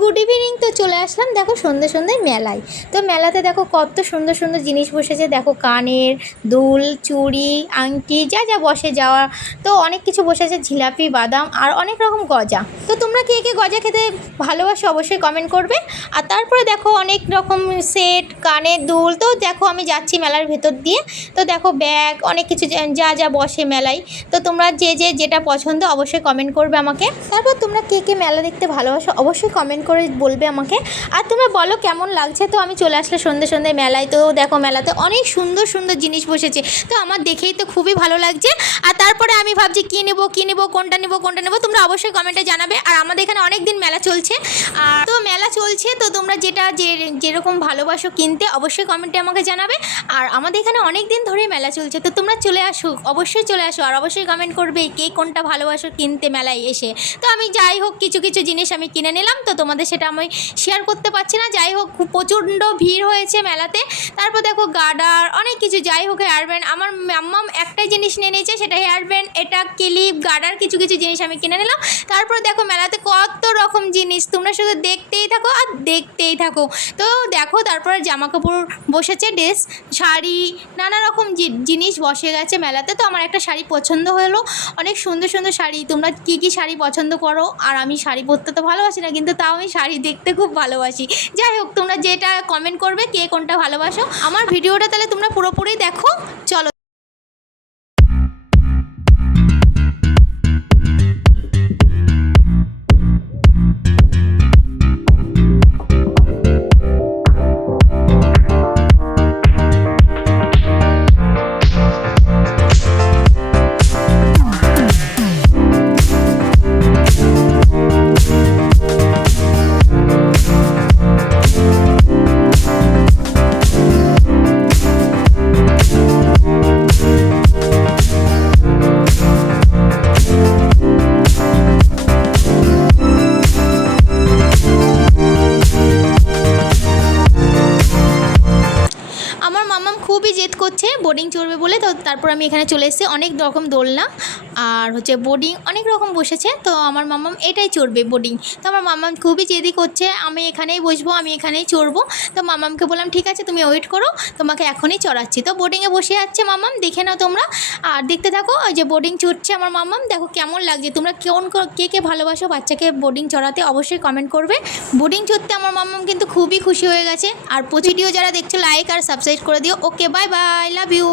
Good evening. তো চলে আসলাম দেখো সন্ধ্যে সন্ধ্যায় মেলায়। তো মেলাতে দেখো কত সুন্দর সুন্দর জিনিস বসেছে, দেখো কানের দুল, চুড়ি, আংটি, যা যা বসে যাওয়া। তো অনেক কিছু বসেছে, জিলাপি, বাদাম আর অনেক রকম গজা। তো তোমরা কে কে গজা খেতে ভালোবাসো অবশ্যই কমেন্ট করবে। আর তারপরে দেখো অনেক রকম সেট, কানের দুল। তো দেখো আমি যাচ্ছি মেলার ভেতর দিয়ে। তো দেখো ব্যাগ, অনেক কিছু যা যা বসে মেলায়। তো তোমরা যে যেটা পছন্দ অবশ্যই কমেন্ট করবে আমাকে। তারপর তোমরা কে কে মেলা দেখতে ভালোবাসো অবশ্যই কমেন্ট করে বলবে আমাকে। আর তোমরা বলো কেমন লাগছে। তো আমি চলে আসলে সন্ধ্যে সন্ধ্যায় মেলায়। তো দেখো মেলাতে অনেক সুন্দর সুন্দর জিনিস বসেছে, তো আমার দেখেই তো খুবই ভালো লাগছে। আর তারপরে আমি ভাবছি কী নেবো, কোনটা নেবো তোমরা অবশ্যই কমেন্টে জানাবে। আর আমাদের এখানে অনেক দিন মেলা চলছে, আর তো মেলা চলছে, তো তোমরা যেরকম ভালোবাসো কিনতে অবশ্যই কমেন্টে আমাকে জানাবে। আর আমাদের এখানে অনেক দিন ধরেই মেলা চলছে, তো তোমরা চলে আসো, অবশ্যই চলে আসো। আর অবশ্যই কমেন্ট করবে কে কোনটা ভালোবাসো কিনতে মেলায় এসে। তো আমি যাই হোক কিছু কিছু জিনিস আমি কিনে নিলাম, তো তোমাদের সেটা আমি শেয়ার করতে পারছি না। যাই হোক প্রচণ্ড ভিড় হয়েছে মেলাতে। তারপর দেখো গার্ডার, অনেক কিছু, যাই হোক হেয়ার ব্যান্ড। আমার মাম্মাম একটাই জিনিস নিয়ে নিয়েছে, সেটা হেয়ার ব্যান্ড, এটা ক্লিপ, গার্ডার, কিছু কিছু জিনিস আমি কিনে নিলাম। তারপর দেখো মেলাতে কত রকম জিনিস, তোমরা শুধু দেখতেই থাকো আর দেখতেই থাকো। তো দেখো তারপরে জামা কাপড় বসেছে, ড্রেস, শাড়ি, নানা রকম জিনিস বসে গেছে মেলাতে। তো আমার একটা শাড়ি পছন্দ হলো, অনেক সুন্দর সুন্দর শাড়ি। তোমরা কী কী শাড়ি পছন্দ করো? আর আমি শাড়ি পরতে তো ভালোবাসি না, কিন্তু তাও আমি শাড়ি দেখতে খুব ভালোবাসি। যাই হোক তোমরা যেটা কমেন্ট করবে কে কোনটা ভালোবাসো। আমার ভিডিওটা তাহলে তোমরা পুরোপুরি দেখো, চলো। আমার মাম্মাম খুবই জেদ করছে বোর্ডিং চড়বে বলে। তো তারপর আমি এখানে চলে এসেছি, অনেক রকম দোলনা আর হচ্ছে বোর্ডিং অনেক রকম বসেছে। তো আমার মাম্মাম এটাই চড়বে, বোর্ডিং। তো আমার মাম্মাম খুবই জেদি করছে, আমি এখানেই বসবো, আমি এখানেই চড়বো। তো মাম্মামকে বললাম ঠিক আছে তুমি ওয়েট করো, তোমাকে এখনই চড়াচ্ছি। তো বোর্ডিংয়ে বসে যাচ্ছে মাম্মাম, দেখে নাও তোমরা আর দেখতে থাকো। ওই যে বোর্ডিং চড়ছে আমার মাম্মাম, দেখো কেমন লাগছে। তোমরা কে কে ভালোবাসো বাচ্চাকে বোর্ডিং চড়াতে অবশ্যই কমেন্ট করবে। বোর্ডিং চড়তে আমার মাম্মাম কিন্তু খুবই খুশি হয়ে গেছে। আর ভিডিও যারা দেখছো লাইক আর সাবস্ক্রাইব করে দিও। ওকে, বাই বাই, লাভ ইউ।